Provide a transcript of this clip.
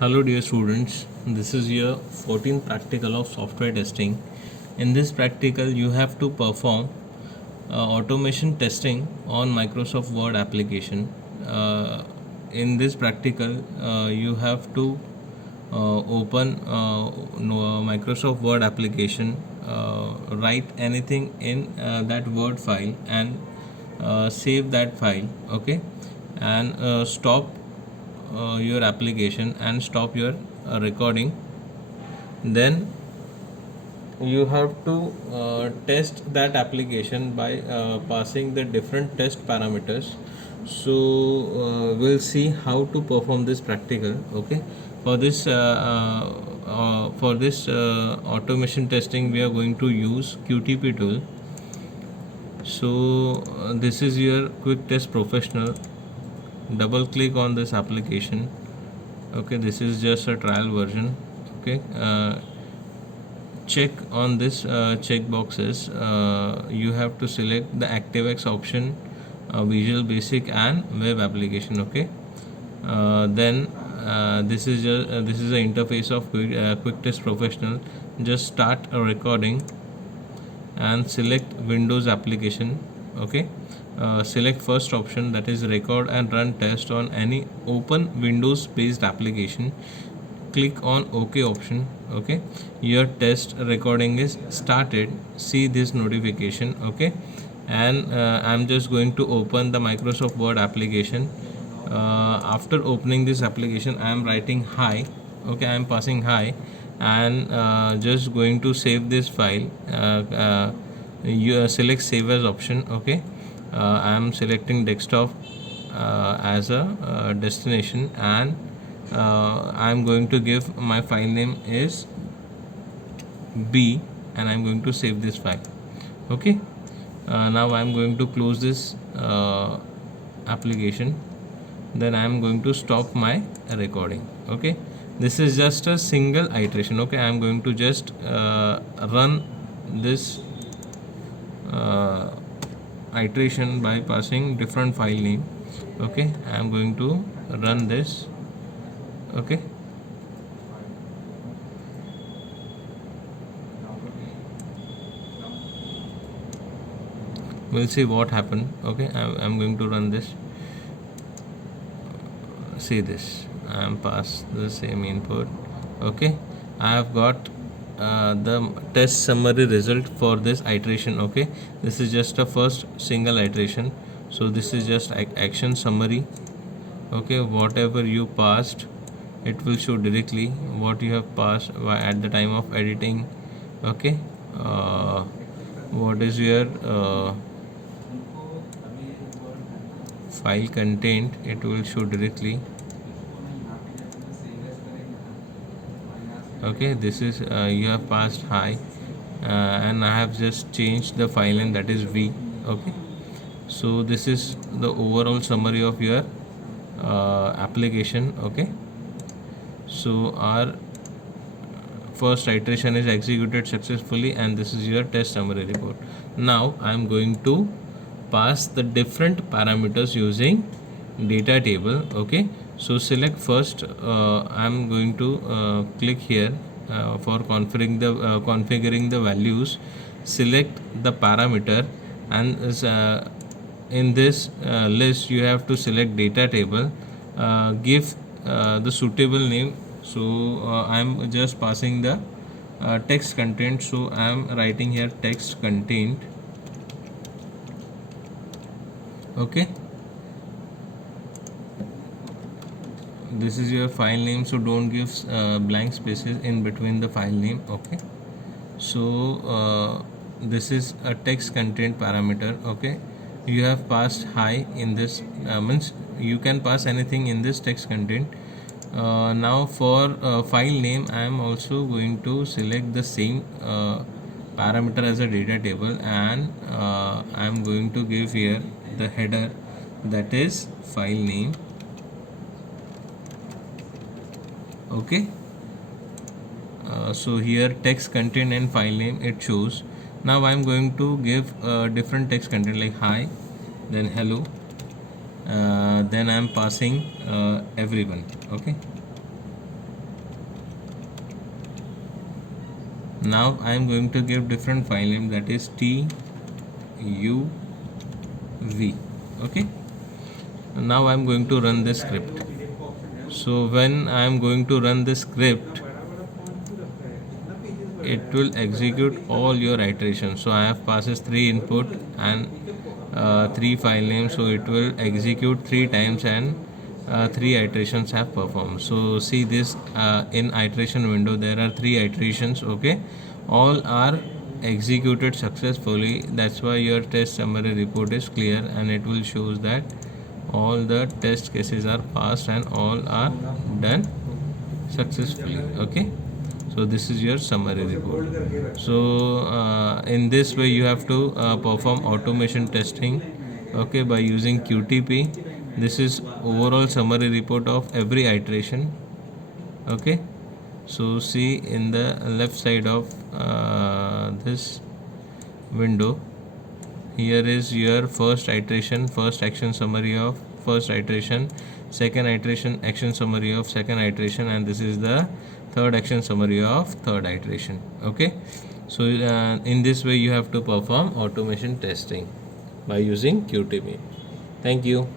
Hello dear students, this is your 14th practical of software testing. In this practical you have to perform automation testing on Microsoft Word application. In this practical you have to open Microsoft Word application, write anything in that Word file and save that file, okay, and stop your application and stop your recording. Then you have to test that application by passing the different test parameters. So we'll see how to perform this practical, okay. For this automation testing we are going to use QTP tool. So this is your quick test professional. Double click on this application, okay. This is just a trial version, okay. Check on this check boxes. You have to select the ActiveX option, Visual Basic and Web Application, okay. Then this is the interface of quick test professional. Just start a recording and select Windows application, okay. Select first option, that is record and run test on any open Windows based application. Click on OK option, okay. Your test recording is started. See this notification, okay. And I'm just going to open the Microsoft Word application. After opening this application I am writing hi, okay. I am passing hi and just going to save this file. You select save as option, okay. I am selecting desktop as a destination, and I am going to give my file name is B, and I am going to save this file, okay. Now I am going to close this application. Then I am going to stop my recording, okay. This is just a single iteration, okay. I am going to just run this iteration by passing different file name, okay. I am going to run this, okay. We'll see what happened, okay. I'm going to run this. See this, I am passed the same input, okay. I have got the test summary result for this iteration, okay. This is just a first single iteration, so this is just action summary, okay. Whatever you passed, it will show directly what you have passed at the time of editing, okay. What is your file content, it will show directly, okay. This is you have passed high, and I have just changed the file name, that is V, okay. So this is the overall summary of your application, okay. So our first iteration is executed successfully, and this is your test summary report. Now I am going to pass the different parameters using data table, okay. So select first, I am going to click here for configuring the values. Select the parameter, and in this list you have to select data table. Give the suitable name. So I am just passing the text content, so I am writing here text content, okay. This is your file name, so don't give blank spaces in between the file name, okay. So this is a text content parameter, okay. You have passed high in this, means you can pass anything in this text content. Now for file name I am also going to select the same parameter as a data table, and I am going to give here the header, that is file name, okay. So here text content and file name it shows. Now I am going to give different text content like hi, then hello, then I am passing everyone, okay. Now I am going to give different file name, that is tuv. Okay, now I am going to run this script. So when I am going to run this script, it will execute all your iterations. So I have passes 3 input and 3 file names, so it will execute 3 times and 3 iterations have performed. So see this, in iteration window there are 3 iterations. Okay, all are executed successfully. That's why your test summary report is clear, and it will shows that all the test cases are passed and all are done successfully. Okay, so this is your summary report. So in this way you have to perform automation testing, okay, by using qtp. This is overall summary report of every iteration. Okay, so see in the left side of this window, here is your first iteration, first action summary of first iteration, second iteration action summary of second iteration, and this is the third action summary of third iteration. Okay, so in this way you have to perform automation testing by using qtp. Thank you.